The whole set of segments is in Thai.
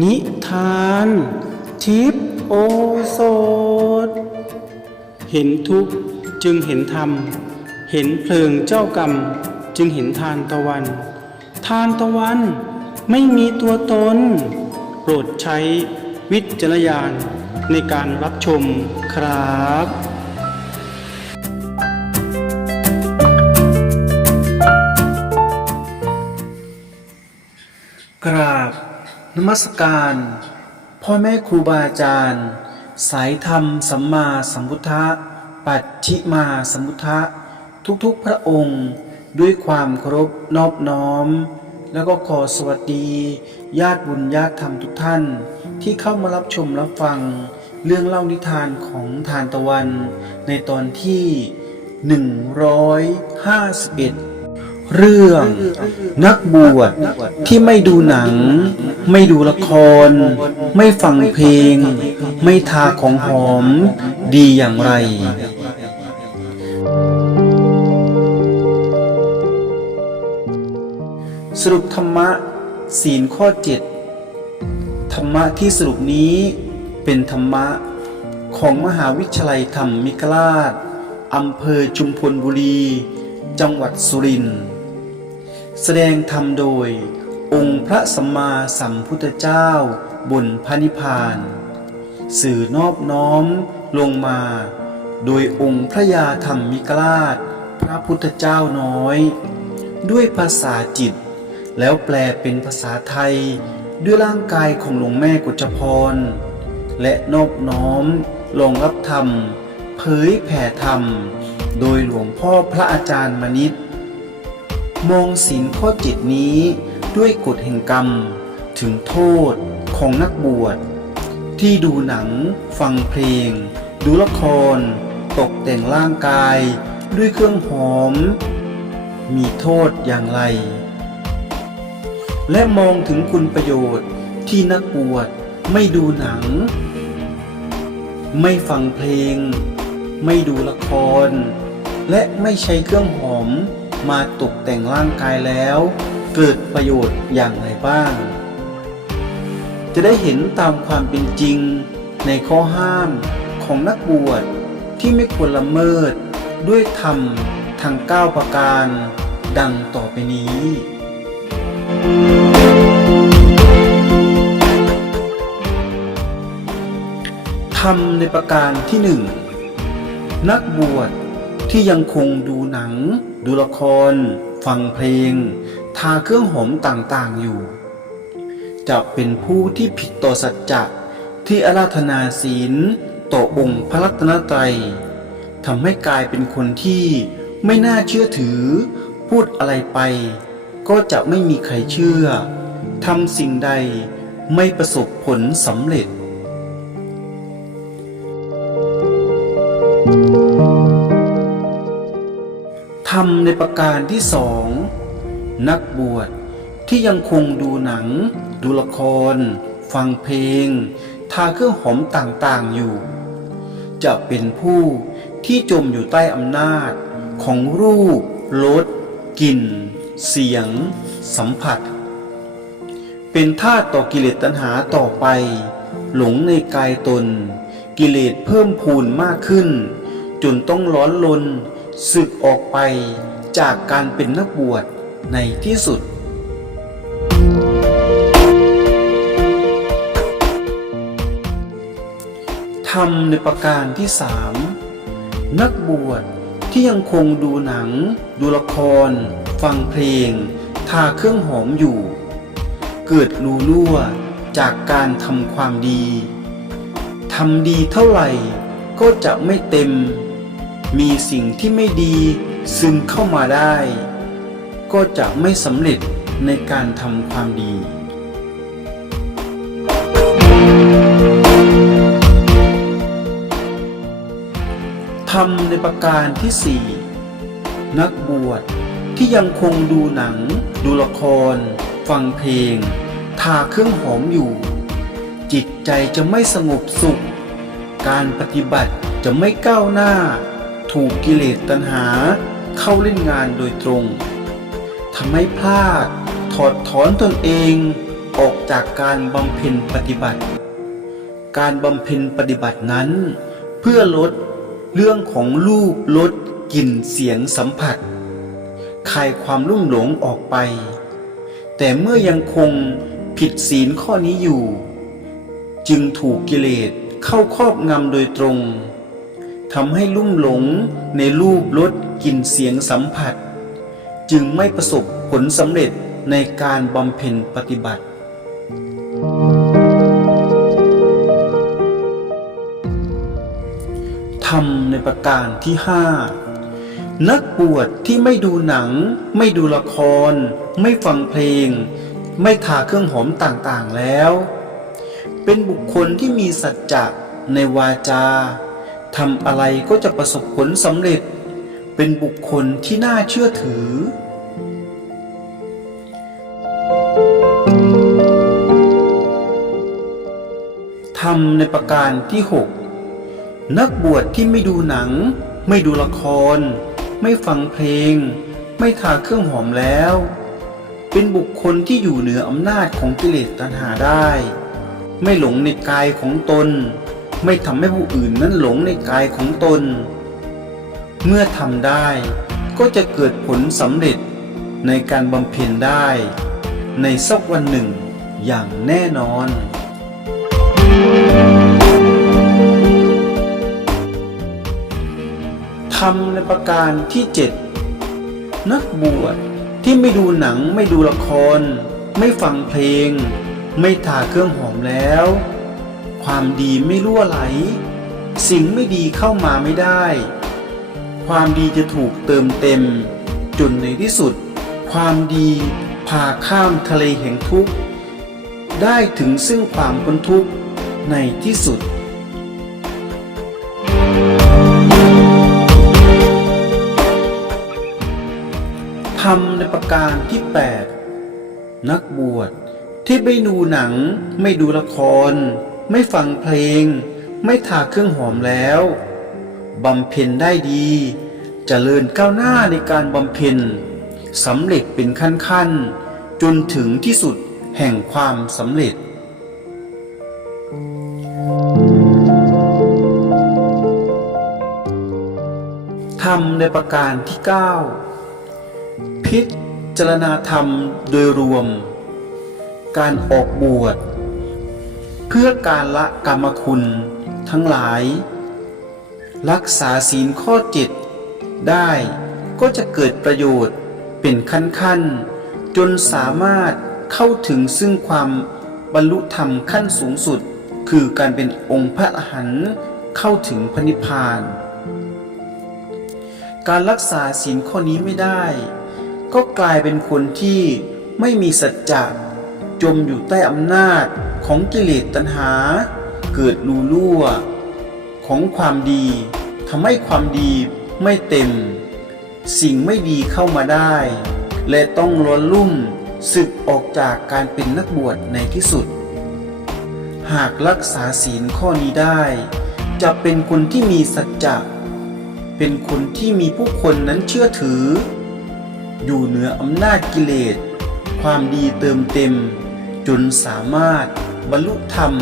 นิทาน ทิพโอโสถเห็นทุกข์จึงเห็นธรรม เห็นเพลิงเจ้ากรรม จึงเห็นทานตะวัน ทานตะวันไม่มีตัวตน โปรดใช้วิจารณญาณในการรับชมครับกราบ นมัสการ พ่อแม่ครูบาอาจารย์ สายธรรมสัมมาสัมพุทธะ ปัจฉิมาสัมพุทธะ ทุกๆพระองค์ ด้วยความเคารพนอบน้อม แล้วก็ขอสวัสดี ญาติบุญญาติธรรมทุกท่าน ที่เข้ามารับชมรับฟัง เรื่องเล่านิทานของทานตะวัน ในตอนที่ 151 เรื่องนักบวชที่ไม่ดูหนัง ไม่ดูละคร ไม่ฟังเพลง ไม่ทาของหอม ดีอย่างไรสรุปธรรมะศีลข้อเจ็ดธรรมะที่สรุปนี้เป็นธรรมะของมหาวิทยาลัยธรรมมิกราชอำเภอชุมพลบุรี จังหวัดสุรินทร์แสดงธรรมโดย องค์พระสัมมาสัมพุทธเจ้าบนพระนิพพาน สื่อนอบน้อมลงมา โดยองค์พระยาธรรมมิกราช พระพุทธเจ้าน้อย ด้วยภาษาจิต แล้วแปลเป็นภาษาไทย ด้วยร่างกายของหลวงแม่กุจพร และนอบน้อมลงรับธรรม เผยแผ่ธรรม โดยหลวงพ่อพระอาจารย์มณิตมองศีลข้อจิตนี้ ด้วยกฎแห่งกรรม ถึงโทษของนักบวช ที่ดูหนัง ฟังเพลง ดูละคร ตกแต่งร่างกาย ด้วยเครื่องหอม มีโทษอย่างไร และมองถึงคุณประโยชน์ที่นักบวชไม่ดูหนัง ไม่ฟังเพลง ไม่ดูละคร และไม่ใช้เครื่องหอมมาตกแต่งร่างกายแล้ว เกิดประโยชน์อย่างไรบ้าง จะได้เห็นตามความเป็นจริงในข้อห้ามของนักบวชที่ไม่ควรละเมิดด้วยธรรมทางก้าประการดังต่อไปนี้ทำในประการที่หนึ่งนักบวชที่ยังคงดูหนัง ดูละคร ฟังเพลง ทาเครื่องหอมต่างๆอยู่ จะเป็นผู้ที่ผิดต่อสัจจะที่อาราธนาศีลต่อองค์พระรัตนตรัยทำให้กลายเป็นคนที่ไม่น่าเชื่อถือ พูดอะไรไป ก็จะไม่มีใครเชื่อทำสิ่งใดไม่ประสบผลสำเร็จ ทำในประการที่สอง นักบวชที่ยังคงดูหนัง ดูละคร ฟังเพลง ทาเครื่องหอมต่างๆอยู่ จะเป็นผู้ที่จมอยู่ใต้อำนาจ ของรูปรสกลิ่น เสียง สัมผัส เป็นท่าตต่อกิเลสตัณหาต่อไป หลงในกายตน กิเลสเพิ่มพูนมากขึ้น จนต้องร้อนลนสึกออกไปจากการเป็นนักบวช ในที่สุดทำในประการที่สามนักบวชที่ยังคงดูหนัง ดูละคร ฟังเพลง ทาเครื่องหอมอยู่ เกิดรูรั่วจากการทำความดีทำดีเท่าไหร่ก็จะไม่เต็ม มีสิ่งที่ไม่ดีซึมเข้ามาได้ ก็จะไม่สำเร็จในการทำความดีทำในประการที่สี่นักบวชที่ยังคงดูหนัง ดูละคร ฟังเพลง ทาเครื่องหอมอยู่ จิตใจจะไม่สงบสุข การปฏิบัติจะไม่ก้าวหน้า ถูกกิเลสตัณหาเข้าเล่นงานโดยตรงำให้พลาด ถอดถอนตนเองออกจากการบำเพ็ญปฏิบัติ การบำเพ็ญปฏิบัตินั้น เพื่อลดเรื่องของรูปลดกลิ่นเสียงสัมผัสคลายความรุ่มหลงออกไป แต่เมื่อยังคงผิดศีลข้อนี้อยู่ จึงถูกกิเลสเข้าครอบงำโดยตรงทำให้ลุ่มหลงในรูปรสกลิ่นเสียงสัมผัส จึงไม่ประสบผลสำเร็จในการบำเพ็ญปฏิบัติทำในประการที่ห้านักบวชที่ไม่ดูหนัง ไม่ดูละคร ไม่ฟังเพลง ไม่ทาเครื่องหอมต่างๆแล้ว เป็นบุคคลที่มีสัจจะในวาจาทำอะไรก็จะประสบผลสำเร็จ เป็นบุคคลที่น่าเชื่อถือทำในประการที่หกนักบวชที่ไม่ดูหนัง ไม่ดูละคร ไม่ฟังเพลง ไม่ทาเครื่องหอมแล้ว เป็นบุคคลที่อยู่เหนืออำนาจของกิเลสตัณหาได้ ไม่หลงในกายของตน ไม่ทำให้ผู้อื่นนั้นหลงในกายของตน เมื่อทำได้ก็จะเกิดผลสำเร็จในการบำเพ็ญได้ ในสักวันหนึ่งอย่างแน่นอน ทำในประการที่เจ็ดนักบวชที่ไม่ดูหนังไม่ดูละคร ไม่ฟังเพลง ไม่ทาเครื่องหอมแล้ว ความดีไม่รั่วไหล สิ่งไม่ดีเข้ามาไม่ได้ ความดีจะถูกเติมเต็ม จนในที่สุด ความดีพาข้ามทะเลแห่งทุกข์ ได้ถึงซึ่งความพ้นทุกข์ในที่สุดทำในประการที่ 8 นักบวชที่ไม่ดูหนัง ไม่ดูละคร ไม่ฟังเพลง ไม่ทาเครื่องหอมแล้ว บำเพ็ญได้ดีจเจริญก้าวหน้าในการบำเพ็ญสำเร็จเป็นขั้นๆ จนถึงที่สุดแห่งความสำเร็จทำในประการที่ 9 พิจารณาธรรมโดยรวม การออกบวช เพื่อการละกรรมคุณทั้งหลาย รักษาศีลข้อเจ็ดได้ก็จะเกิดประโยชน์เป็นขั้นๆ จนสามารถเข้าถึงซึ่งความบรรลุธรรมขั้นสูงสุด คือการเป็นองค์พระอรหันต์เข้าถึงพระนิพพาน การรักษาศีลข้อนี้ไม่ได้ ก็กลายเป็นคนที่ไม่มีสัจจะจมอยู่ใต้อำนาจของกิเลสตัณหา เกิดรูรั่ว ของความดีทำให้ความดีไม่เต็ม สิ่งไม่ดีเข้ามาได้ และต้องล้วนลุ่มศึกออกจากการเป็นนักบวชในที่สุด หากรักษาศีลข้อนี้ได้ จะเป็นคนที่มีสัจจะเป็นคนที่มีผู้คนนั้นเชื่อถือ อยู่เหนืออำนาจกิเลส ความดีเติมเต็ม จนสามารถบรรลุธรรม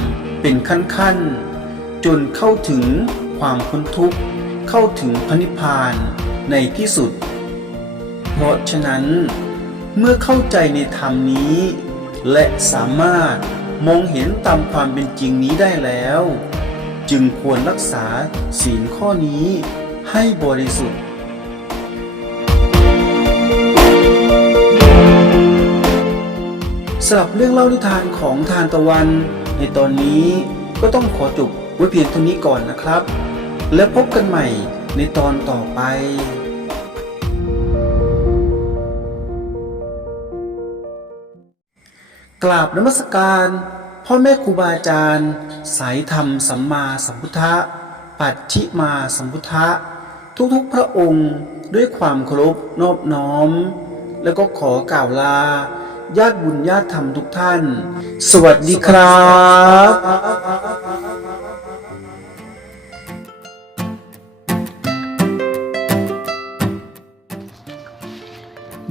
เป็นขั้นๆ จนเข้าถึงความพ้นทุกข์ เข้าถึงพระนิพพานในที่สุด เพราะฉะนั้น เมื่อเข้าใจในธรรมนี้ และสามารถมองเห็นตามความเป็นจริงนี้ได้แล้ว จึงควรรักษาศีลข้อนี้ให้บริสุทธิ์สำหรับเรื่องเล่านิทานของทานตะวัน ในตอนนี้ก็ต้องขอจบ ว้เพียงเท่านี้ก่อนนะครับ แล้วพบกันใหม่ในตอนต่อไปกราบนมัสการ พ่อแม่ครูบาอาจารย์ สายธรรมสัมมาสัมพุทธะ ปัจฉิมาสัมพุทธะ ทุกๆพระองค์ด้วยความเคารพนอบน้อม แล้วก็ขอกล่าวลา ญาติบุญญาติธรรมทุกท่าน สวัสดีครับ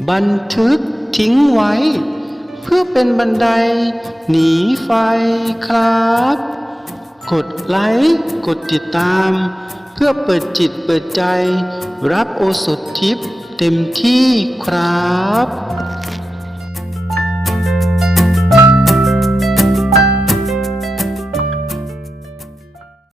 บันทึกทิ้งไว้ เพื่อเป็นบันได หนีไฟครับ กดไลค์กดติดตาม เพื่อเปิดจิตเปิดใจ รับโอสถทิพย์เต็มที่ครับ